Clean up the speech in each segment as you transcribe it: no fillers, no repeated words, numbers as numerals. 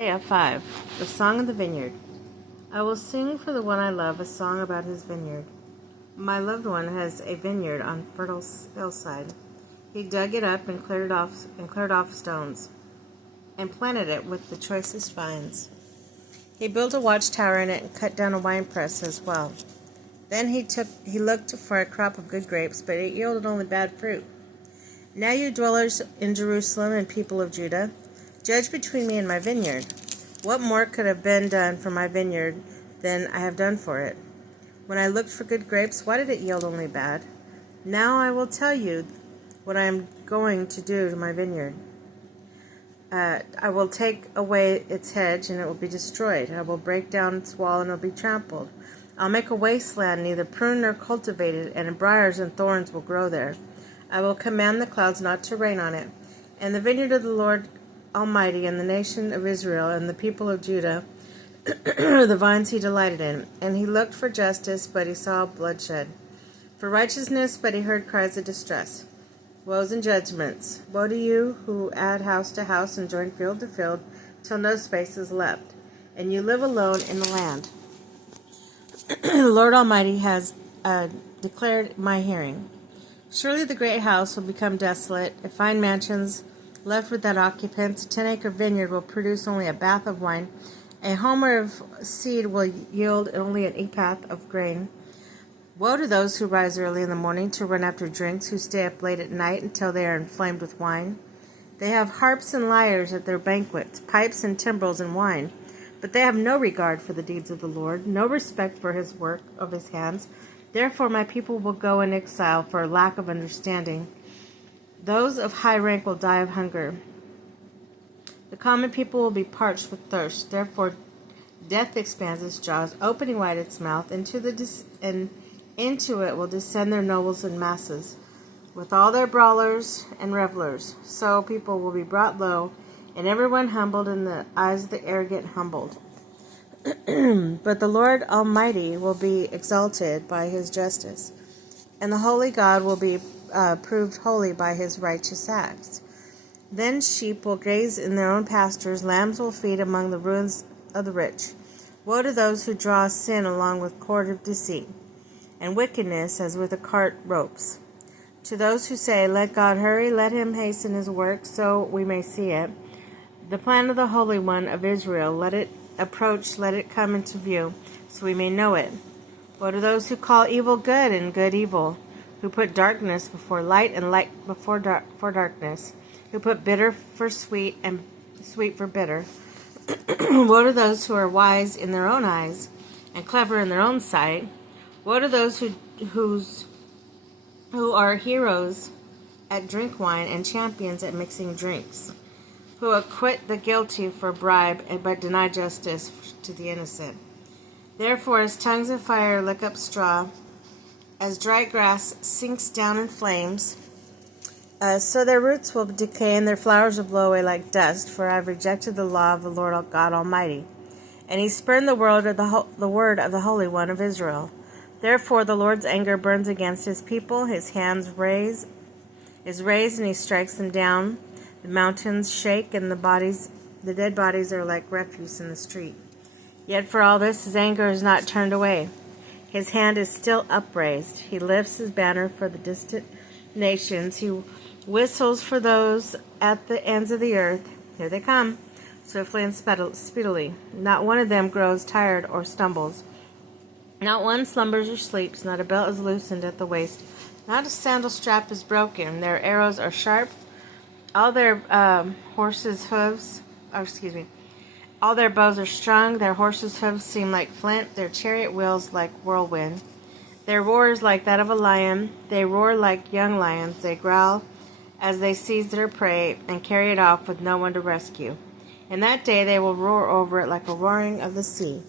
Isaiah 5, the Song of the Vineyard. I will sing for the one I love a song about his vineyard. My loved one has a vineyard on fertile hillside. He dug it up and cleared off stones, and planted it with the choicest vines. He built a watchtower in it and cut down a winepress as well. Then he looked for a crop of good grapes, but it yielded only bad fruit. Now you dwellers in Jerusalem and people of Judah, judge between me and my vineyard. What more could have been done for my vineyard than I have done for it? When I looked for good grapes, why did it yield only bad? Now I will tell you what I am going to do to my vineyard. I will take away its hedge, and it will be destroyed. I will break down its wall, and it will be trampled. I'll make a wasteland, neither pruned nor cultivated, and briars and thorns will grow there. I will command the clouds not to rain on it. And the vineyard of the Lord Almighty, and the nation of Israel, and the people of Judah, the vines he delighted in. And he looked for justice, but he saw bloodshed. For righteousness, but he heard cries of distress. Woes and judgments. Woe to you who add house to house and join field to field, till no space is left, and you live alone in the land. The Lord Almighty has declared my hearing. Surely the great house will become desolate, if fine mansions left without occupants. A 10-acre vineyard will produce only a bath of wine. A homer of seed will yield only an ephah of grain. Woe to those who rise early in the morning to run after drinks, who stay up late at night until they are inflamed with wine. They have harps and lyres at their banquets, pipes and timbrels and wine. But they have no regard for the deeds of the Lord, no respect for his work of his hands. Therefore my people will go in exile for lack of understanding. Those of high rank will die of hunger. The common people will be parched with thirst. Therefore death expands its jaws, opening wide its mouth. Into it will descend their nobles and masses, with all their brawlers and revelers. So people will be brought low, and everyone humbled, in the eyes of the arrogant humbled. But the Lord Almighty will be exalted by his justice, and the holy God will be proved holy by his righteous acts. Then sheep will graze in their own pastures, lambs will feed among the ruins of the rich. Woe to those who draw sin along with cord of deceit, and wickedness as with a cart ropes. To those who say, let God hurry, let him hasten his work, so we may see it. The plan of the Holy One of Israel, let it approach, let it come into view, so we may know it. Woe to those who call evil good and good evil, who put darkness before light and light for darkness, who put bitter for sweet and sweet for bitter. Woe to those who are wise in their own eyes and clever in their own sight. Woe to those who are heroes at drink wine and champions at mixing drinks, who acquit the guilty for bribe but deny justice to the innocent. Therefore, as tongues of fire lick up straw, as dry grass sinks down in flames, so their roots will decay and their flowers will blow away like dust. For I have rejected the law of the Lord God Almighty, and he spurned the word of the Holy One of Israel. Therefore, the Lord's anger burns against his people; his hand is raised, and he strikes them down. The mountains shake, and the dead bodies are like refuse in the street. Yet for all this, his anger is not turned away. His hand is still upraised. He lifts his banner for the distant nations. He whistles for those at the ends of the earth. Here they come, swiftly and speedily. Not one of them grows tired or stumbles. Not one slumbers or sleeps. Not a belt is loosened at the waist. Not a sandal strap is broken. Their arrows are sharp. All their all their bows are strung. Their horses' hooves seem like flint. Their chariot wheels like whirlwind. Their roar is like that of a lion. They roar like young lions. They growl as they seize their prey and carry it off with no one to rescue. In that day they will roar over it like a roaring of the sea.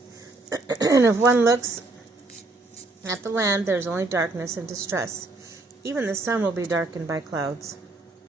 And if one looks at the land, there is only darkness and distress. Even the sun will be darkened by clouds.